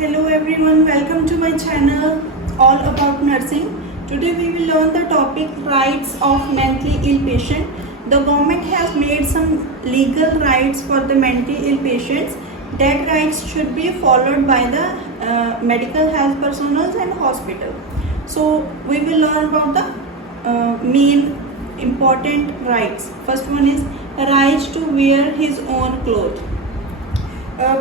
Hello everyone, welcome to my channel all about nursing. Today we will learn the topic rights of mentally ill patient. The government has made some legal rights for the mentally ill patients. That rights should be followed by the medical health personnel and hospital. So we will learn about the main important rights. First one is right to wear his own clothes.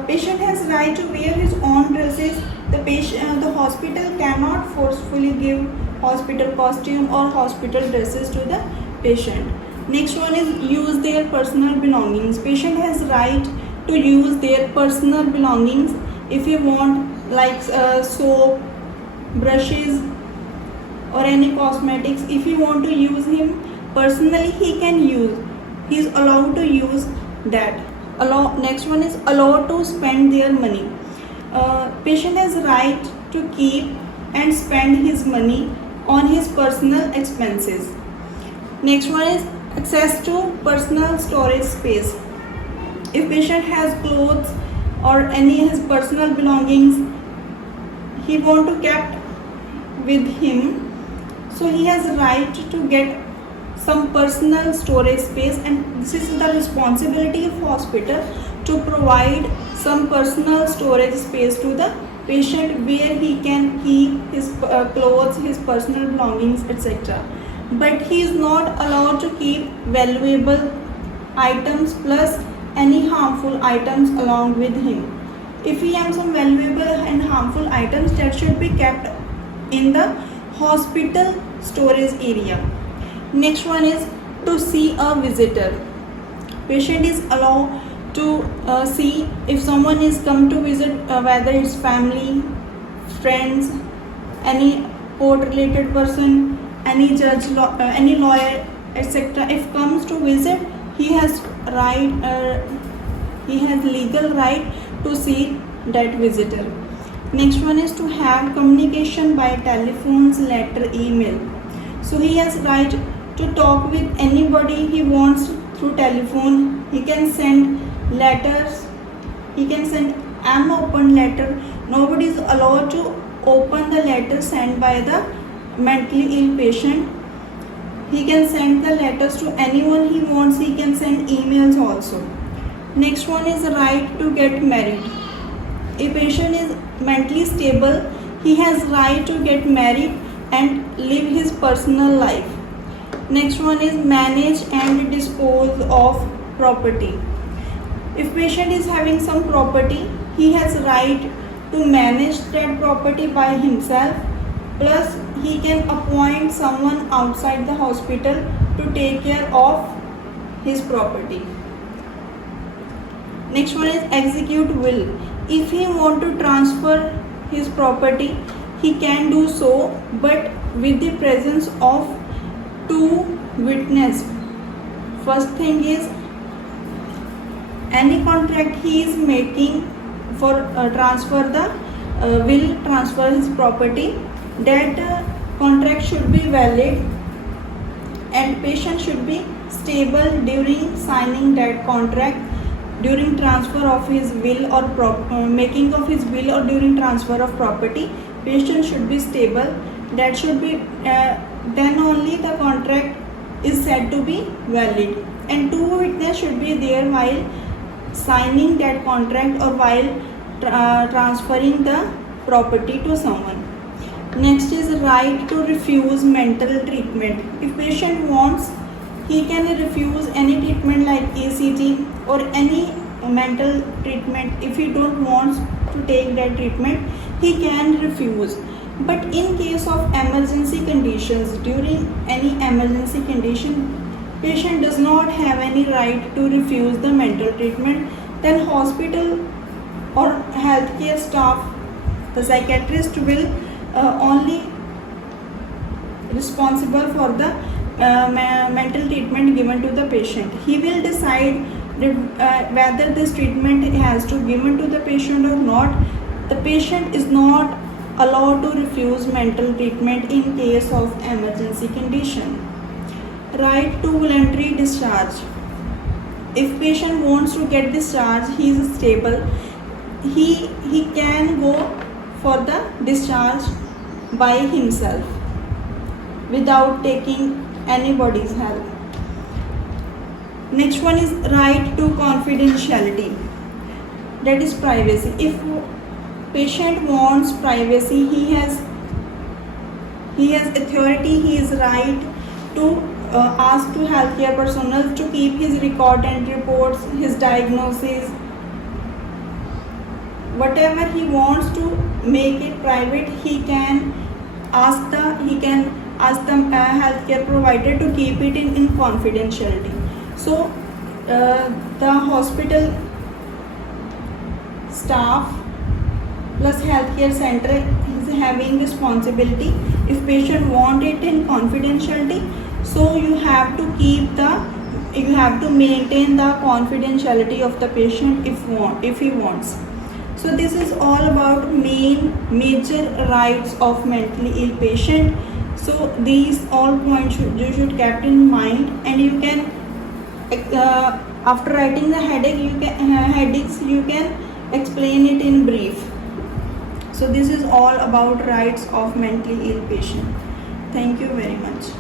Patient has right to wear his own dresses. The hospital cannot forcefully give hospital costume or hospital dresses to the patient. Next one is use their personal belongings. Patient has right to use their personal belongings. If you want like soap, brushes or any cosmetics, if you want to use him personally, he can use. He is allowed to use that. Next one is allowed to spend their money. Patient has right to keep and spend his money on his personal expenses. Next one is access to personal storage space. If patient has clothes or any his personal belongings, he want to kept with him, so he has right to get some personal storage space, and this is the responsibility of hospital to provide some personal storage space to the patient where he can keep his clothes, his personal belongings, etc. But he is not allowed to keep valuable items plus any harmful items along with him. If he has some valuable and harmful items, that should be kept in the hospital storage area. Next one is to see a visitor. Patient is allowed to see if someone is come to visit, whether it's family, friends, any court related person, any judge, any lawyer, etc. If comes to visit, he has legal right to see that visitor. Next one is to have communication by telephones, letter, email. So he has right to talk with anybody he wants through telephone. He can send letters. He can send unopened letter. Nobody is allowed to open the letter sent by the mentally ill patient. He can send the letters to anyone he wants. He can send emails also. Next one is the right to get married. A patient is mentally stable. He has right to get married and live his personal life. Next one is manage and dispose of property. If patient is having some property, he has right to manage that property by himself, plus he can appoint someone outside the hospital to take care of his property. Next one is execute will. If he want to transfer his property, he can do so, but with the presence of two witnesses. First thing is any contract he is making for transfer his property, that contract should be valid and patient should be stable during signing that contract, during transfer of his will or making of his will or during transfer of property. Patient should be stable. That should be then only the contract is said to be valid, and two witnesses should be there while signing that contract or while transferring the property to someone. Next is right to refuse mental treatment. If patient wants, he can refuse any treatment like ACT or any mental treatment. If he don't want to take that treatment, he can refuse. But in case of emergency conditions, during any emergency condition, patient does not have any right to refuse the mental treatment, then hospital or healthcare staff, the psychiatrist will only responsible for the mental treatment given to the patient. He will decide whether this treatment has to be given to the patient or not. The patient is not allowed to refuse mental treatment in case of emergency condition. Right to voluntary discharge. If patient wants to get discharged, he is stable, he can go for the discharge by himself without taking anybody's help. Next one is right to confidentiality, that is privacy. If patient wants privacy, he has authority, he is right to ask to healthcare personnel to keep his record and reports, his diagnosis, whatever he wants to make it private. He can ask the healthcare provider to keep it in confidentiality. So the hospital staff plus healthcare center is having responsibility. If patient want it in confidentiality, so you have to maintain the confidentiality of the patient if he wants. So this is all about major rights of mentally ill patient. So these all points you should keep in mind, and you can after writing the headaches you can explain it in brief. So this is all about rights of mentally ill patient. Thank you very much.